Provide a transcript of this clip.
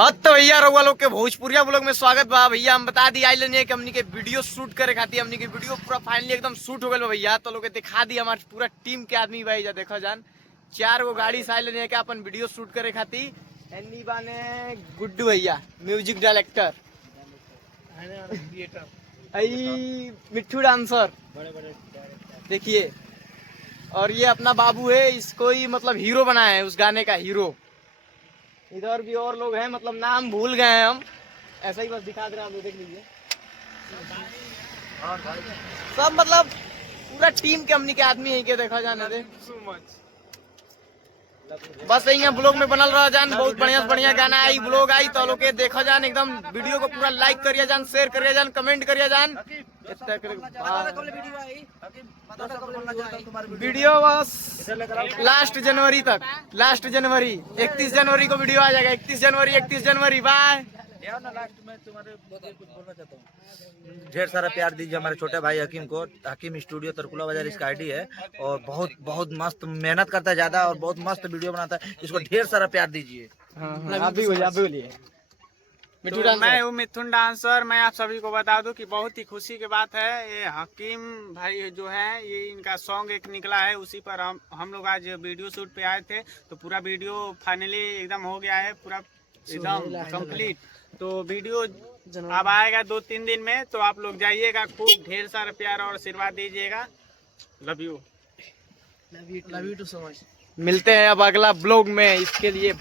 हाँ तो भैया रउआ लोग के भोजपुरिया ब्लॉग में स्वागत बा। भैया हम बता दी आइल नहीं कि हमनी के वीडियो शूट करे खातिर हमनी के वीडियो पूरा फाइनली एकदम शूट हो गए भैया। तो लोग के दिखा दी हमारे पूरा टीम के आदमी भाई जा देखो जान 4 गो गाड़ी से आइल नहीं कि अपन वीडियो शूट करे खातिर। एनी बाने गुड्डू भैया म्यूजिक डायरेक्टर, आई मिट्ठू डांसर देखिए, और ये अपना बाबू है, इसको ही मतलब हीरो बनाया है, उस गाने का हीरो। इधर भी और लोग हैं, मतलब नाम भूल गए हैं हम, ऐसा ही बस दिखा दे रहे हैं, आप देख लीजिए। सब मतलब पूरा टीम के हमनी के आदमी है के देखा जाने दे। बस यही ब्लॉग में बनल रहा जान, बहुत बढ़िया गाना आई, ब्लॉग आई तो लोग के देखा जान, एकदम वीडियो को पूरा लाइक करिए जान, शेयर करिए जान, कमेंट करिए जान। वीडियो बस लास्ट जनवरी तक, लास्ट जनवरी 31 जनवरी को वीडियो आ जाएगा। 31 जनवरी बाय। लास्ट में तुम्हारे कुछ बोलना चाहता हूँ। ढेर सारा प्यार दीजिए हमारे छोटे भाई हकीम को। हकीम स्टूडियो तरकुला बाजार इसका आईडी है और बहुत बहुत मस्त मेहनत करता है ज्यादा और बहुत मस्त वीडियो बनाता है। इसको ढेर सारा प्यार दीजिए। आप भी बोलिए। तो मैं हूँ मिथुन डांसर। मैं आप सभी को बता दूं कि बहुत ही खुशी की बात है, ये हकीम भाई जो है, ये इनका सॉन्ग एक निकला है, उसी पर हम लोग आज वीडियो शूट पे आए थे। तो पूरा वीडियो फाइनली एकदम हो गया है, पूरा एकदम कंप्लीट। तो वीडियो अब आएगा 2-3 दिन में, तो आप लोग जाइएगा, खूब ढेर सारा प्यार और आशीर्वाद दीजिएगा। Love you too so much. मिलते हैं अब अगला ब्लॉग में, इसके लिए